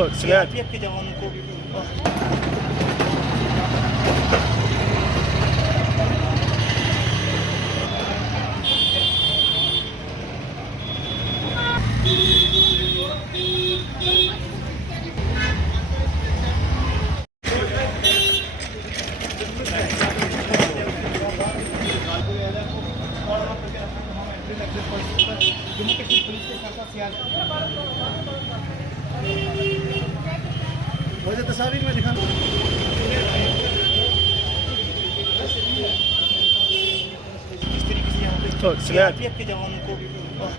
CRPF के जवानों को जम्मू कश्मीर पुलिस के साथ मुझे तस्वीर में दिखा इस तरीके से यहाँ पे सीआरपीएफ के जवानों को